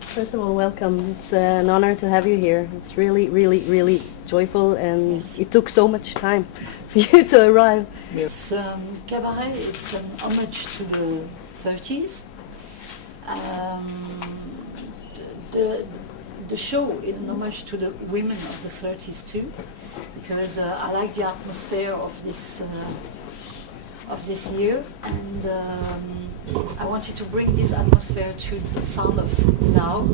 First of all, welcome. It's an honor to have you here. It's really, really, really joyful, and it took so much time for you to arrive. It's cabaret. It's an homage to the 30s. The show is an homage to the women of the 30s too, because I like the atmosphere of this year, and I wanted to bring this atmosphere to the sound of now,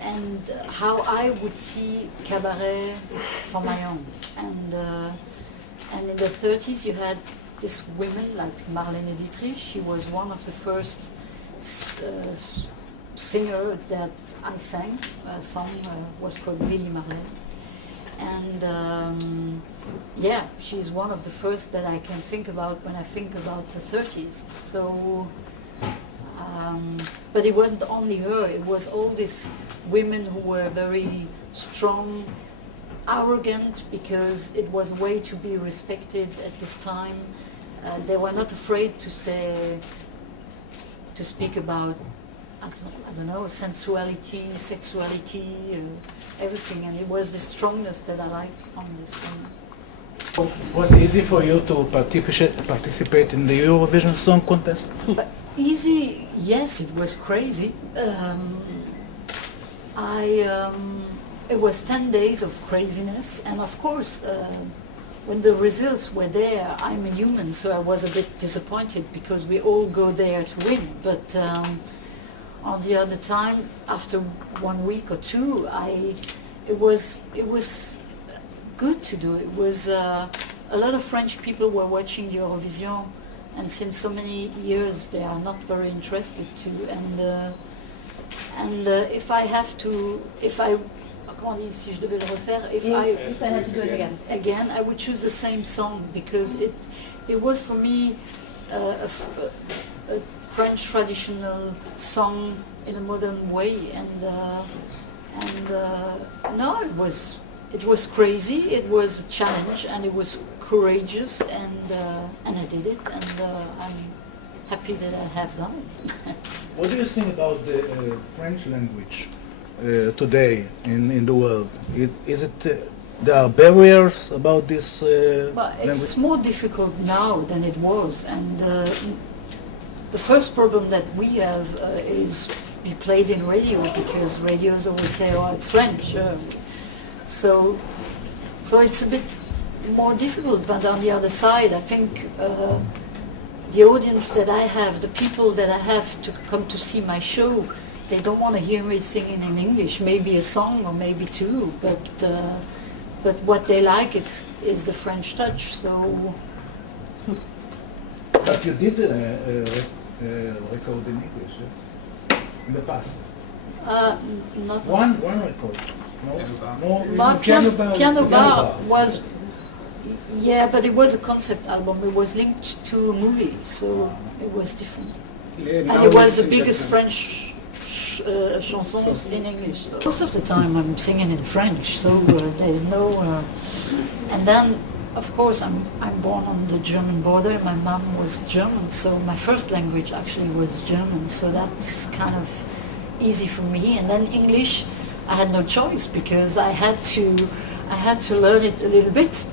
and how I would see cabaret for my own. And in the 30s you had these women like Marlene Dietrich. She was one of the first singer that I sang. A song was called Lily Marlene. And yeah, she's one of the first that I can think about when I think about the 30s. So, but it wasn't only her, it was all these women who were very strong, arrogant, because it was a way to be respected at this time. They were not afraid to speak about, I don't know, sensuality, sexuality, everything, and it was the strongness that I like on this one. Was it easy for you to participate in the Eurovision Song Contest? Easy, yes, it was crazy. It was 10 days of craziness, and of course, when the results were there, I'm a human, so I was a bit disappointed because we all go there to win. But on the other time, after 1 week or two, it was good to do. It was a lot of French people were watching the Eurovision, and since so many years they are not very interested to. And if I have to, if I had to do it again, I would choose the same song, because it was for me a French traditional song in a modern way, and no, it was crazy, it was a challenge, and it was courageous, and I did it, and I'm happy that I have done it. What do you think about the French language today in the world? Is it there are barriers about this language? It's more difficult now than it was, and the first problem that we have is we played in radio, because radios always say, "Oh, it's French." So it's a bit more difficult. But on the other side, I think the audience that I have, the people that I have to come to see my show, they don't want to hear me singing in English. Maybe a song or maybe two, but what they like is the French touch. So. But you did record in English, yes? In the past. Not one record. No, Piano Bar was, yeah, but it was a concept album. It was linked to a movie, so it was different. And it was the biggest French chansons in English. So most of the time I'm singing in French, so there is no. And then, of course, I'm born on the German border. My mom was German, so my first language actually was German. So that's kind of easy for me. And then English, I had no choice, because I had to learn it a little bit,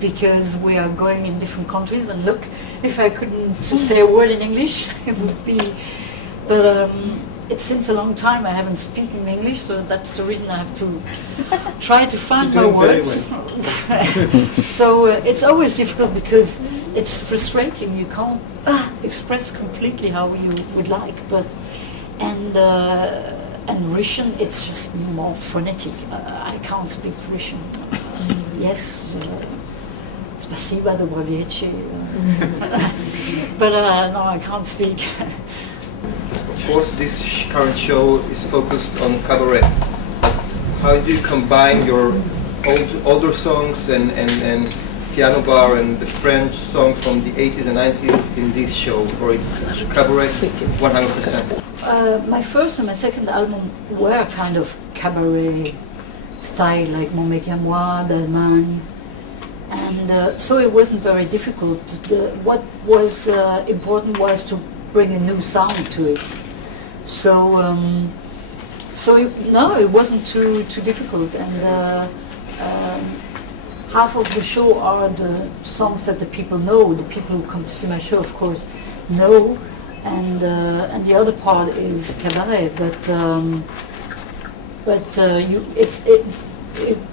because we are going in different countries. And look, if I couldn't say a word in English, it would be. But it's since a long time I haven't spoken English, so that's the reason I have to try to find my words. So it's always difficult, because it's frustrating. You can't express completely how you would like. But and Russian, it's just more phonetic. I can't speak Russian. Yes, spasiba, dobro večer. But no, I can't speak. Of course, this current show is focused on cabaret. How do you combine your older songs and Piano Bar and the French song from the 80s and 90s in this show for its cabaret 100%? My first and my second album were kind of cabaret style, like Mon Mec à Moi, d'Allemagne. And so it wasn't very difficult. What was important was to bring a new sound to it. No, it wasn't too difficult, and half of the show are the songs that the people know. The people who come to see my show, of course, know, and the other part is cabaret.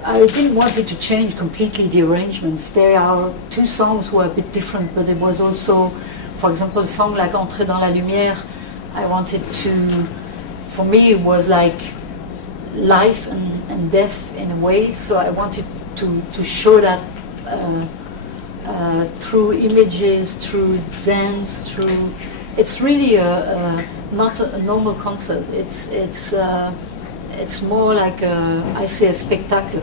I didn't want it to change completely the arrangements. There are two songs who are a bit different, but it was also, for example, a song like Entrer dans la lumière. I wanted to, for me, it was like life and death in a way. So I wanted to show that through images, through dance, through. It's really not a normal concert. It's more like I say a spectacle,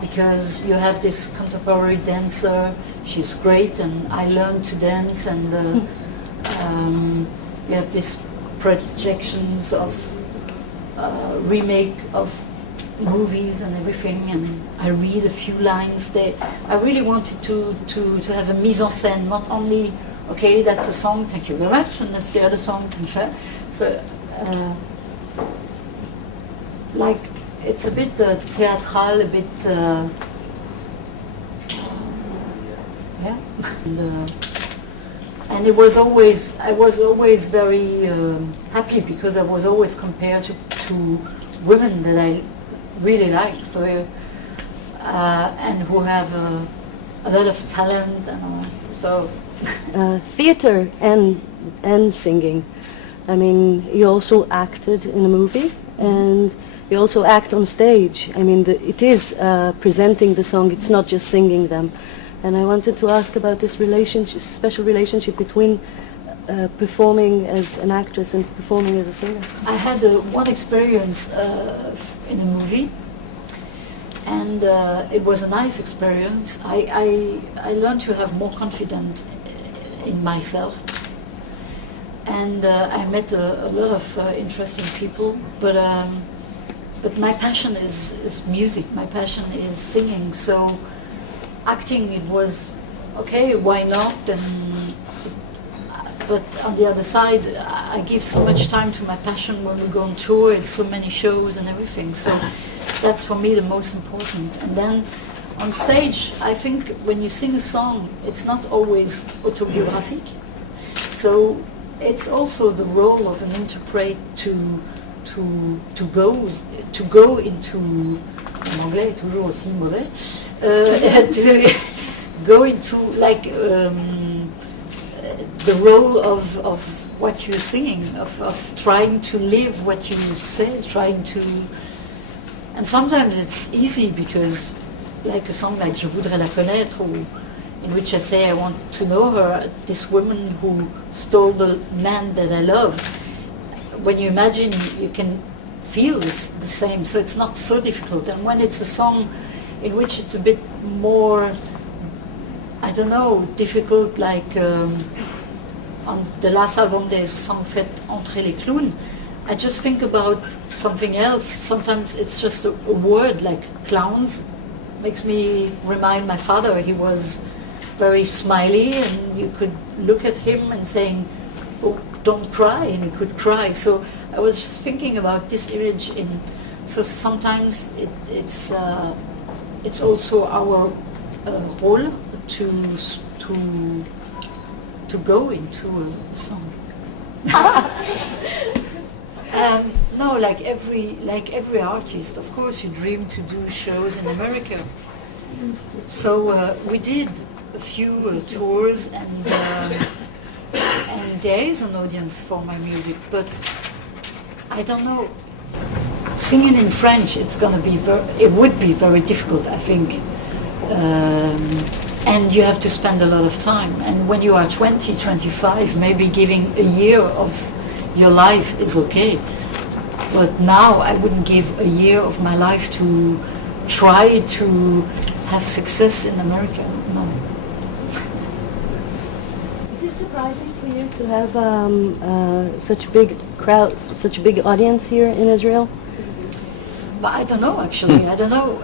because you have this contemporary dancer. She's great, and I learned to dance, and you have these projections of remake of movies and everything, and I read a few lines there. I really wanted to have a mise en scène, not only, okay, that's a song, thank you very much, and that's the other song, so like, it's a bit theatral, a bit, yeah, and it was always, I was always very happy, because I was always compared to women that I really liked, so and who have a lot of talent, and so. Theater and singing. I mean, you also acted in a movie, and you also act on stage. I mean, it is presenting the song, it's not just singing them. And I wanted to ask about this relationship, special relationship between performing as an actress and performing as a singer. I had one experience in a movie, and it was a nice experience. I learned to have more confidence in myself, and I met a lot of interesting people, but my passion is music, my passion is singing, so acting, it was okay, why not? But on the other side, I give so much time to my passion when we go on tour, it's so many shows and everything, so that's for me the most important. And then on stage, I think when you sing a song, it's not always autobiographic, so it's also the role of an interpret to go into, en anglais est toujours aussi mauvais, to go into like the role of what you're singing, of trying to live what you say, trying to, and sometimes it's easy because like a song like Je voudrais la connaître, in which I say I want to know her, this woman who stole the man that I love. When you imagine, you can feel the same, so it's not so difficult. And when it's a song in which it's a bit more, I don't know, difficult, like on the last album there's a song fait Entrer les clowns, I just think about something else. Sometimes it's just a word like clowns, makes me remind my father. He was very smiley, and you could look at him and saying, oh, don't cry, and he could cry. So I was just thinking about this image. So sometimes it's also our role to go into a song. No, like every artist, of course, you dream to do shows in America. So we did a few tours, and there is an audience for my music, but I don't know. Singing in French, it would be very difficult, I think. And you have to spend a lot of time. And when you are 20, 25, maybe giving a year of your life is okay. But now I wouldn't give a year of my life to try to have success in America. No. Is it surprising for you to have such big crowds, such a big audience here in Israel? But I don't know, actually. I don't know.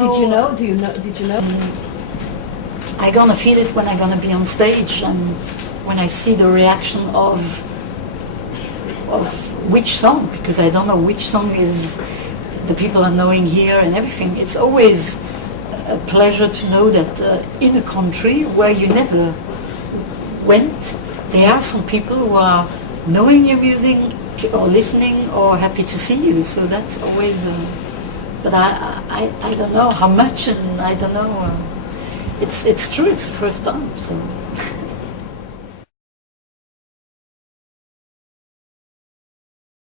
Did you know? Did you know? I'm gonna feel it when I'm gonna be on stage, and when I see the reaction of of which song, because I don't know which song is the people are knowing here and everything. It's always a pleasure to know that in a country where you never went, there are some people who are knowing your music or listening or happy to see you. So that's always, but I don't know how much, and I don't know. It's true, it's the first time, so.